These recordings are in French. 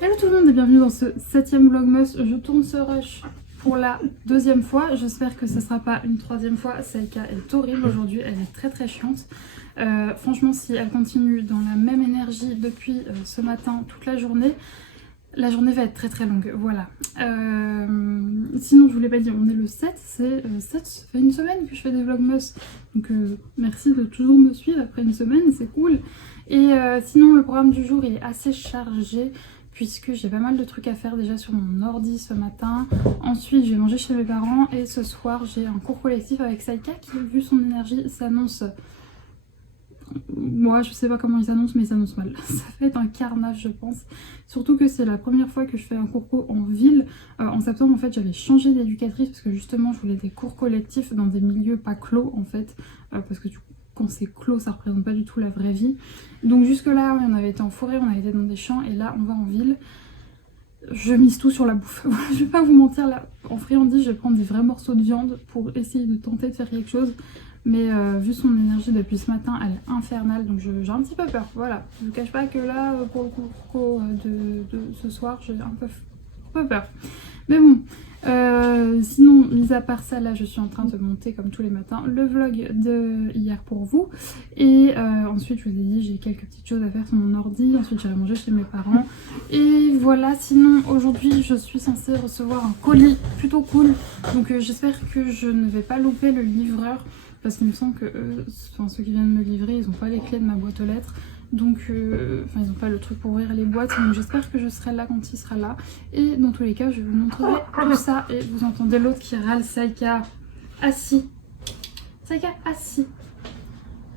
Hello tout le monde et bienvenue dans ce 7ème vlogmas. Je tourne ce rush pour la 2e fois. J'espère que ce ne sera pas une 3e fois. Saïka est horrible aujourd'hui, elle est très chiante. Franchement, si elle continue dans la même énergie depuis ce matin toute la journée va être très longue, voilà. Sinon, je vous l'ai pas dit, on est le 7, ça fait une semaine que je fais des vlogmas, donc merci de toujours me suivre après une semaine, c'est cool. Et sinon, le programme du jour est assez chargé, puisque j'ai pas mal de trucs à faire déjà sur mon ordi ce matin. Ensuite, je vais manger chez mes parents, et ce soir, j'ai un cours collectif avec Saïka qui, vu son énergie, s'annonce... Moi, je sais pas comment il s'annonce, mais il s'annonce mal. Ça va être un carnage, je pense. Surtout que c'est la première fois que je fais un cours co en ville. En septembre, en fait, j'avais changé d'éducatrice parce que justement, je voulais des cours collectifs dans des milieux pas clos, en fait. Parce que du coup, quand c'est clos, ça représente pas du tout la vraie vie. Donc jusque-là, on avait été en forêt, on avait été dans des champs, et là, on va en ville. Je mise tout sur la bouffe. Je vais pas vous mentir, là, en friandise, je vais prendre des vrais morceaux de viande pour essayer de tenter de faire quelque chose. Mais vu son énergie depuis ce matin, elle est infernale, donc j'ai un petit peu peur, voilà. Je vous cache pas que là, pour le cours de ce soir, j'ai un peu peur. Mais bon, sinon, mis à part ça, là, je suis en train de monter, comme tous les matins, le vlog de hier pour vous. Et ensuite, je vous ai dit, j'ai quelques petites choses à faire sur mon ordi. Ensuite, j'irai manger chez mes parents. Et voilà, sinon, aujourd'hui, je suis censée recevoir un colis plutôt cool. Donc, j'espère que je ne vais pas louper le livreur. Parce qu'il me semble que ceux qui viennent me livrer, ils n'ont pas les clés de ma boîte aux lettres. Donc, ils n'ont pas le truc pour ouvrir les boîtes. Donc j'espère que je serai là quand il sera là. Et dans tous les cas, je vous montrerai tout ça. Et vous entendez l'autre qui râle, Saïka, assis. Saïka, assis.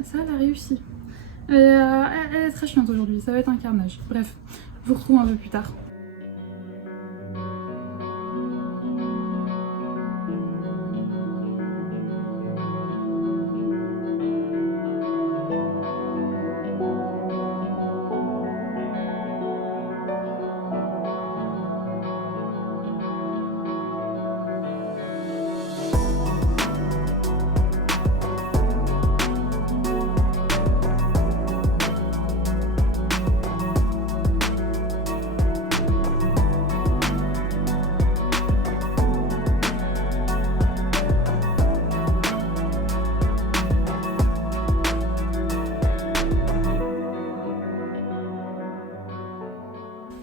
Ça, elle a réussi. Elle est très chiante aujourd'hui, ça va être un carnage. Bref, je vous retrouve un peu plus tard.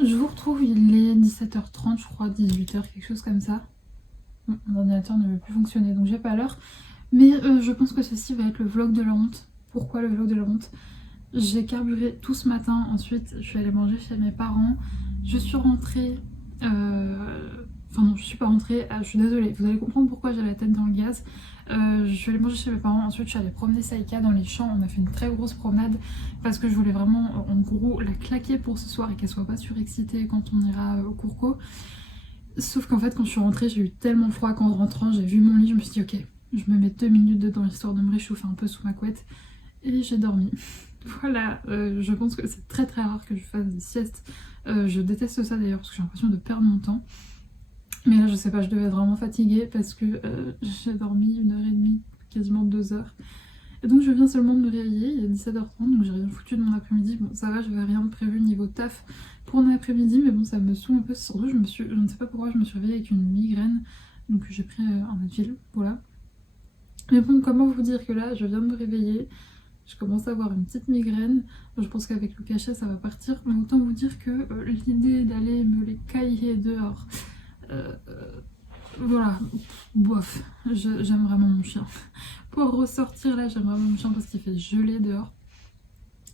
Je vous retrouve, il est 17h30 je crois, 18h, quelque chose comme ça. Mon ordinateur ne veut plus fonctionner donc j'ai pas l'heure. Mais je pense que ceci va être le vlog de la honte. Pourquoi le vlog de la honte? J'ai carburé tout ce matin, ensuite je suis allée manger chez mes parents. Je suis rentrée... Enfin non, je suis pas rentrée, je suis désolée, vous allez comprendre pourquoi j'ai la tête dans le gaz. Je suis allée manger chez mes parents, ensuite je suis allée promener Saïka dans les champs, on a fait une très grosse promenade parce que je voulais vraiment en gros la claquer pour ce soir et qu'elle soit pas surexcitée quand on ira au cours co. Sauf qu'en fait quand je suis rentrée j'ai eu tellement froid qu'en rentrant j'ai vu mon lit, je me suis dit ok, je me mets 2 minutes dedans histoire de me réchauffer un peu sous ma couette et j'ai dormi. Voilà, je pense que c'est très rare que je fasse des siestes, je déteste ça d'ailleurs parce que j'ai l'impression de perdre mon temps. Mais là je sais pas, je devais être vraiment fatiguée parce que j'ai dormi 1h30, quasiment 2h. Et donc je viens seulement de me réveiller, il est 17h30 donc j'ai rien foutu de mon après-midi. Bon ça va, j'avais rien de prévu niveau taf pour mon après-midi mais bon ça me saoule un peu, surtout je ne sais pas pourquoi je me suis réveillée avec une migraine. Donc j'ai pris un Advil, voilà. Mais bon, comment vous dire que là je viens de me réveiller, je commence à avoir une petite migraine. Je pense qu'avec le cachet ça va partir, mais autant vous dire que l'idée d'aller me les cailler dehors... voilà, bof, j'aime vraiment mon chien. Pour ressortir là, j'aime vraiment mon chien parce qu'il fait geler dehors.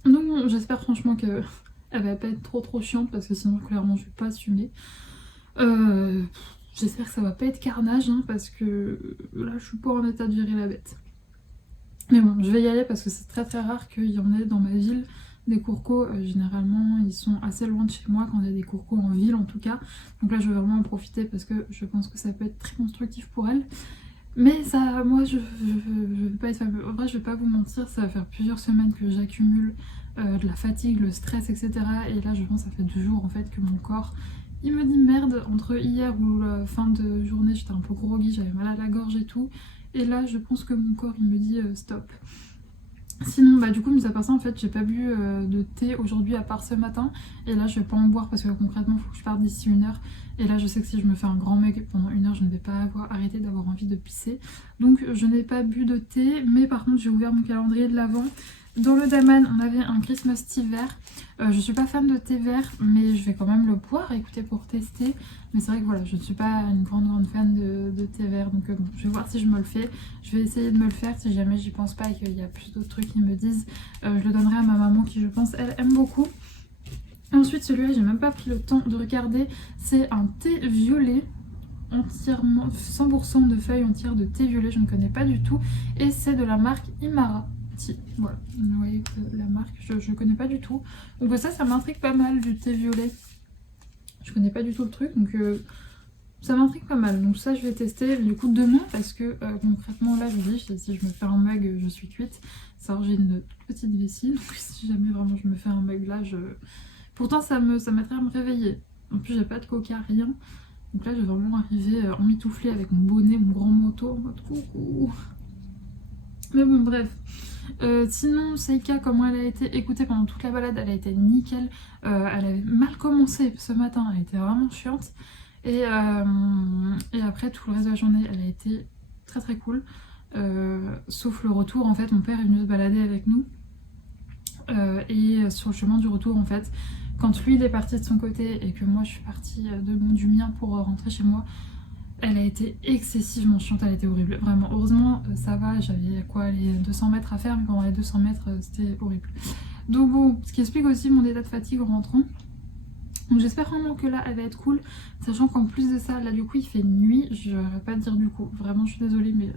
Donc bon, j'espère franchement qu'elle va pas être trop chiante parce que sinon clairement je vais pas assumer. J'espère que ça va pas être carnage hein, parce que là je suis pas en état de gérer la bête. Mais bon, je vais y aller parce que c'est très rare qu'il y en ait dans ma ville. Des cours co, généralement ils sont assez loin de chez moi quand il y a des cours co en ville en tout cas. Donc là je vais vraiment en profiter parce que je pense que ça peut être très constructif pour elle. Mais ça, moi je vais pas être fameux. En vrai je vais pas vous mentir, ça va faire plusieurs semaines que j'accumule de la fatigue, le stress etc. Et là je pense que ça fait 2 jours en fait que mon corps il me dit merde. Entre hier ou la fin de journée j'étais un peu groggy, j'avais mal à la gorge et tout. Et là je pense que mon corps il me dit stop. Sinon, bah du coup, mis à part ça, en fait, j'ai pas bu de thé aujourd'hui à part ce matin. Et là, je vais pas en boire parce que concrètement, il faut que je parte d'ici 1 heure. Et là, je sais que si je me fais un grand mug pendant 1 heure, je ne vais pas arrêter d'avoir envie de pisser. Donc, je n'ai pas bu de thé. Mais par contre, j'ai ouvert mon calendrier de l'Avent. Dans le Daman, on avait un Christmas tea vert. Je suis pas fan de thé vert, mais je vais quand même le boire, écoutez, pour tester. Mais c'est vrai que voilà, je ne suis pas une grande fan de thé vert. Donc bon, je vais voir si je me le fais. Je vais essayer de me le faire si jamais j'y pense pas et qu'il y a plus d'autres trucs qui me disent. Je le donnerai à ma maman qui, je pense, elle aime beaucoup. Ensuite, celui-là, j'ai même pas pris le temps de regarder. C'est un thé violet. Entièrement 100% de feuilles entières de thé violet, je ne connais pas du tout. Et c'est de la marque Imara. Voilà, vous voyez que la marque, je ne connais pas du tout. Donc ça m'intrigue pas mal du thé violet. Je connais pas du tout le truc, donc ça m'intrigue pas mal. Donc ça, je vais tester du coup demain, parce que concrètement, là, je vous dis, si je me fais un mug, je suis cuite. Ça, j'ai une toute petite vessie, donc si jamais vraiment je me fais un mug là, pourtant ça m'aiderait à me réveiller. En plus, j'ai pas de coca, rien. Donc là, je vais vraiment arriver emmitouflée avec mon bonnet, mon grand manteau en mode coucou. Mais bon, bref. Sinon, Seika, comment elle a été écoutée pendant toute la balade, elle a été nickel. Elle avait mal commencé ce matin, elle était vraiment chiante. Et après, tout le reste de la journée, elle a été très très cool. Sauf le retour, en fait, mon père est venu se balader avec nous. Et sur le chemin du retour, en fait, quand lui il est parti de son côté et que moi je suis partie du mien pour rentrer chez moi, elle a été excessivement chiante, elle était horrible, vraiment. Heureusement, ça va, j'avais quoi, les 200 mètres à faire, mais pendant les 200 mètres, c'était horrible. Donc bon, ce qui explique aussi mon état de fatigue en rentrant. Donc j'espère vraiment que là, elle va être cool, sachant qu'en plus de ça, là du coup, il fait nuit, je vais pas dire du coup, vraiment, je suis désolée, mais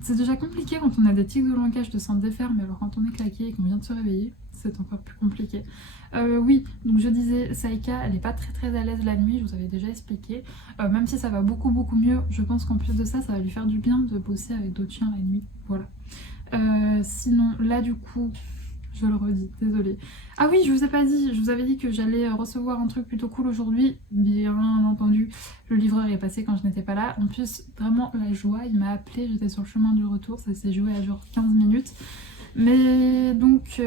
c'est déjà compliqué quand on a des tics de langage de s'en défaire, mais alors quand on est claqué et qu'on vient de se réveiller, c'est encore plus compliqué. Oui, donc je disais, Saïka, elle n'est pas très à l'aise la nuit, je vous avais déjà expliqué. Même si ça va beaucoup mieux, je pense qu'en plus de ça, ça va lui faire du bien de bosser avec d'autres chiens la nuit. Voilà. Sinon, là du coup, je le redis, désolée. Ah oui, je vous ai pas dit, je vous avais dit que j'allais recevoir un truc plutôt cool aujourd'hui. Bien entendu, le livreur est passé quand je n'étais pas là. En plus, vraiment la joie, il m'a appelé, j'étais sur le chemin du retour, ça s'est joué à genre 15 minutes. Mais donc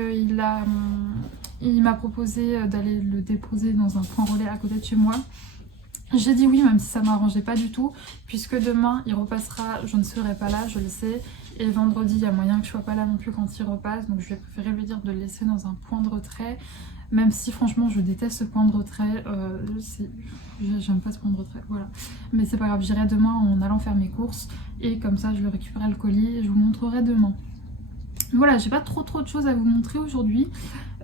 il m'a proposé d'aller le déposer dans un point relais à côté de chez moi. J'ai dit oui, même si ça m'arrangeait pas du tout, puisque demain il repassera, je ne serai pas là, je le sais, et vendredi il y a moyen que je sois pas là non plus quand il repasse, donc je vais préférer lui dire de le laisser dans un point de retrait, même si franchement je déteste ce point de retrait, j'aime pas ce point de retrait, voilà. Mais c'est pas grave, j'irai demain en allant faire mes courses, et comme ça je le récupérerai le colis et je vous montrerai demain. Voilà, j'ai pas trop de choses à vous montrer aujourd'hui,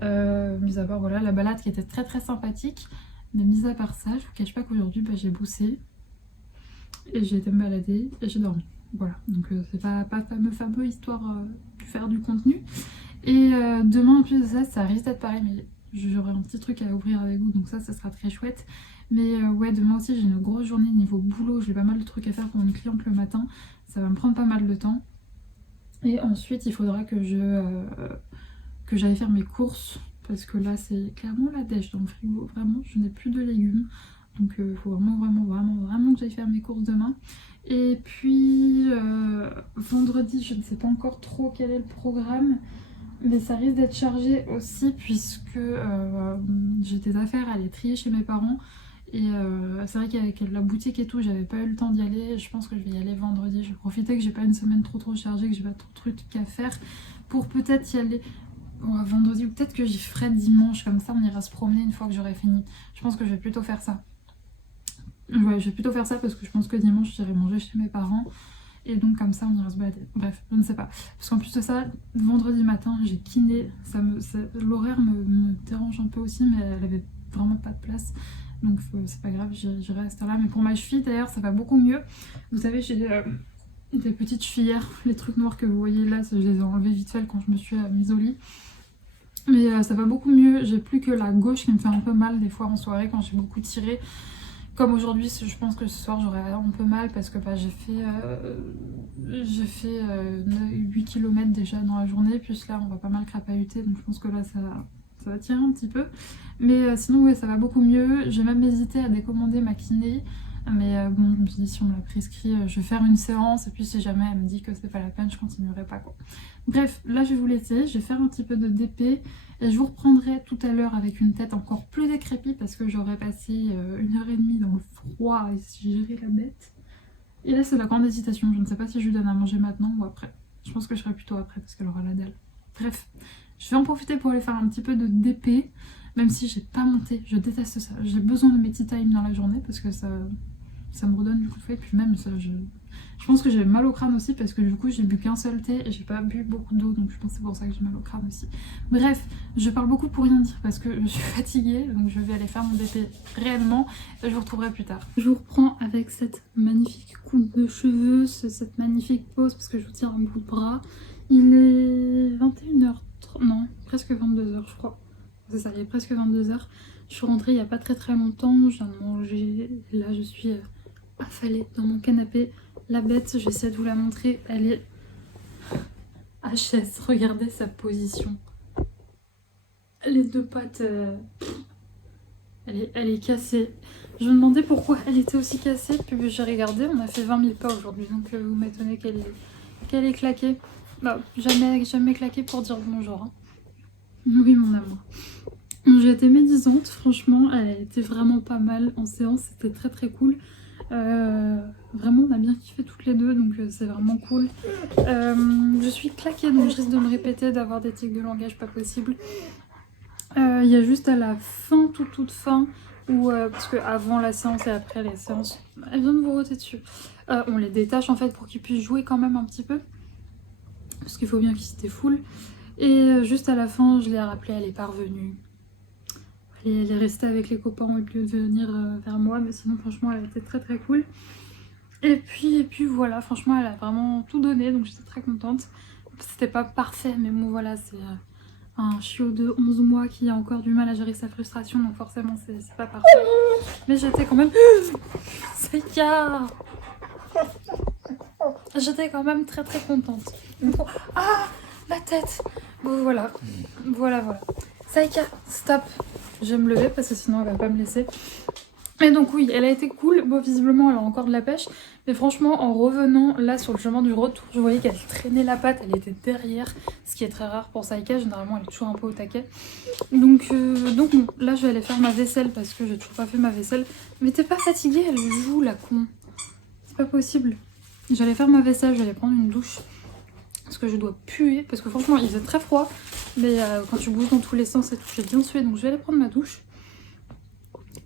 mis à part voilà, la balade qui était très sympathique. Mais mis à part ça, je vous cache pas qu'aujourd'hui j'ai bossé et j'ai été me balader et j'ai dormi. Voilà, donc c'est pas fameux histoire de faire du contenu. Et demain en plus de ça, ça risque d'être pareil, mais j'aurai un petit truc à ouvrir avec vous, donc ça sera très chouette. Mais ouais, demain aussi j'ai une grosse journée niveau boulot, j'ai pas mal de trucs à faire pour une cliente le matin, ça va me prendre pas mal de temps. Et ensuite il faudra que j'aille faire mes courses, parce que là c'est clairement la dèche dans le frigo, vraiment je n'ai plus de légumes, donc il faut vraiment que j'aille faire mes courses demain. Et puis vendredi, je ne sais pas encore trop quel est le programme, mais ça risque d'être chargé aussi, puisque j'ai des affaires à aller trier chez mes parents. Et c'est vrai qu'avec la boutique et tout, j'avais pas eu le temps d'y aller. Je pense que je vais y aller vendredi. Je vais profiter que j'ai pas une semaine trop chargée, que j'ai pas trop de trucs à faire, pour peut-être y aller vendredi, ou peut-être que j'y ferai dimanche, comme ça on ira se promener une fois que j'aurai fini. Je pense que je vais plutôt faire ça. Ouais, je vais plutôt faire ça parce que je pense que dimanche j'irai manger chez mes parents. Et donc comme ça on ira se balader. Bref, je ne sais pas. Parce qu'en plus de ça, vendredi matin j'ai kiné. L'horaire me dérange un peu aussi, mais elle avait vraiment pas de place. Donc c'est pas grave, j'irai à cette heure-là. Mais pour ma cheville d'ailleurs, ça va beaucoup mieux. Vous savez, j'ai des petites chevillères. Les trucs noirs que vous voyez là, je les ai enlevés vite fait quand je me suis mise au lit. Mais ça va beaucoup mieux. J'ai plus que la gauche qui me fait un peu mal des fois en soirée quand j'ai beaucoup tiré. Comme aujourd'hui, je pense que ce soir j'aurai un peu mal parce que j'ai fait 8 km déjà dans la journée, puis là on va pas mal crapahuter, donc je pense que là ça va tirer un petit peu. Mais sinon ouais, ça va beaucoup mieux. J'ai même hésité à décommander ma kiné, Mais bon, je me suis dit si on me l'a prescrit, je vais faire une séance et puis si jamais elle me dit que c'est pas la peine, je continuerai pas quoi. Bref, là je vais vous laisser, je vais faire un petit peu de DP et je vous reprendrai tout à l'heure avec une tête encore plus décrépite parce que j'aurais passé 1h30 dans le froid et gérer la bête. Et là c'est la grande hésitation, je ne sais pas si je lui donne à manger maintenant ou après. Je pense que je ferai plutôt après parce qu'elle aura la dalle. Bref, je vais en profiter pour aller faire un petit peu de DP, même si j'ai pas monté, je déteste ça. J'ai besoin de mes tea time dans la journée parce que ça me redonne du coup de feuille. Puis même, ça, je pense que j'ai mal au crâne aussi parce que du coup j'ai bu qu'un seul thé et j'ai pas bu beaucoup d'eau, donc je pense que c'est pour ça que j'ai mal au crâne aussi. Bref, je parle beaucoup pour rien dire parce que je suis fatiguée, donc je vais aller faire mon DP réellement et je vous retrouverai plus tard. Je vous reprends avec cette magnifique coupe de cheveux, cette magnifique pose parce que je vous tire un bout de bras. Il est 21h30, non, presque 22h je crois. C'est ça, il est presque 22h. Je suis rentrée il n'y a pas très longtemps, je viens de manger, et là je suis affalée dans mon canapé. La bête, je vais essayer de vous la montrer, elle est HS, regardez sa position. Les deux pattes, elle est cassée. Je me demandais pourquoi elle était aussi cassée, puis j'ai regardé, on a fait 20 000 pas aujourd'hui, donc vous m'étonnez qu'elle est claquée. Bah, jamais claquée pour dire bonjour. Hein. Oui, mon amour. J'ai été médisante, franchement, elle a été vraiment pas mal en séance, c'était très cool. Vraiment, on a bien kiffé toutes les deux, donc c'est vraiment cool. Je suis claquée, donc je risque de me répéter, d'avoir des tics de langage pas possible. Il y a juste à la fin, toute fin, où, parce que avant la séance et après les séances, elle vient de vous roter dessus. On les détache en fait pour qu'ils puissent jouer quand même un petit peu, parce qu'il faut bien qu'ils se défoulent. Et juste à la fin, je l'ai rappelée, elle est pas revenue. Elle est restée avec les copains au lieu de venir vers moi, mais sinon franchement elle a été très cool. Et puis voilà, franchement elle a vraiment tout donné, donc j'étais très contente. C'était pas parfait, mais bon voilà, c'est un chiot de 11 mois qui a encore du mal à gérer sa frustration, donc forcément c'est pas parfait. Mais j'étais quand même... Saïka, j'étais quand même très contente. Ah, ma tête. Bon voilà. Saïka, stop. Je vais me lever parce que sinon elle va pas me laisser. Mais donc oui, elle a été cool. Bon, visiblement elle a encore de la pêche. Mais franchement, en revenant là sur le chemin du retour, je voyais qu'elle traînait la patte, elle était derrière. Ce qui est très rare pour Saïka, généralement elle est toujours un peu au taquet. Donc bon, là je vais aller faire ma vaisselle parce que j'ai toujours pas fait ma vaisselle. Mais t'es pas fatiguée, elle joue la con. C'est pas possible. J'allais faire ma vaisselle, je vais aller prendre une douche. Parce que je dois puer, parce que franchement il faisait très froid. Mais quand tu bouges dans tous les sens et tout, j'ai bien sué, donc je vais aller prendre ma douche.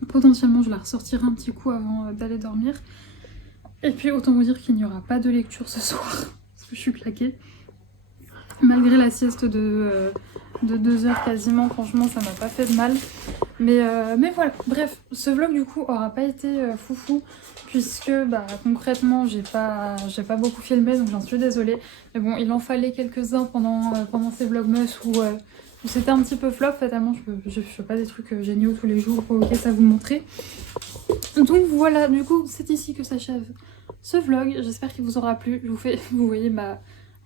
Potentiellement je la ressortirai un petit coup avant d'aller dormir. Et puis autant vous dire qu'il n'y aura pas de lecture ce soir, parce que je suis claquée. Malgré la sieste de 2 heures quasiment, franchement ça m'a pas fait de mal. Mais voilà, bref, ce vlog du coup aura pas été foufou, puisque concrètement j'ai pas beaucoup filmé, donc j'en suis désolée. Mais bon, il en fallait quelques-uns pendant ces vlogmas où c'était un petit peu flop, fatalement je fais pas des trucs géniaux tous les jours pour à vous montrer. Donc voilà, du coup c'est ici que s'achève ce vlog, j'espère qu'il vous aura plu. Vous voyez ma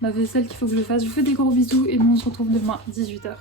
vaisselle qu'il faut que je fasse. Je vous fais des gros bisous et nous on se retrouve demain 18h.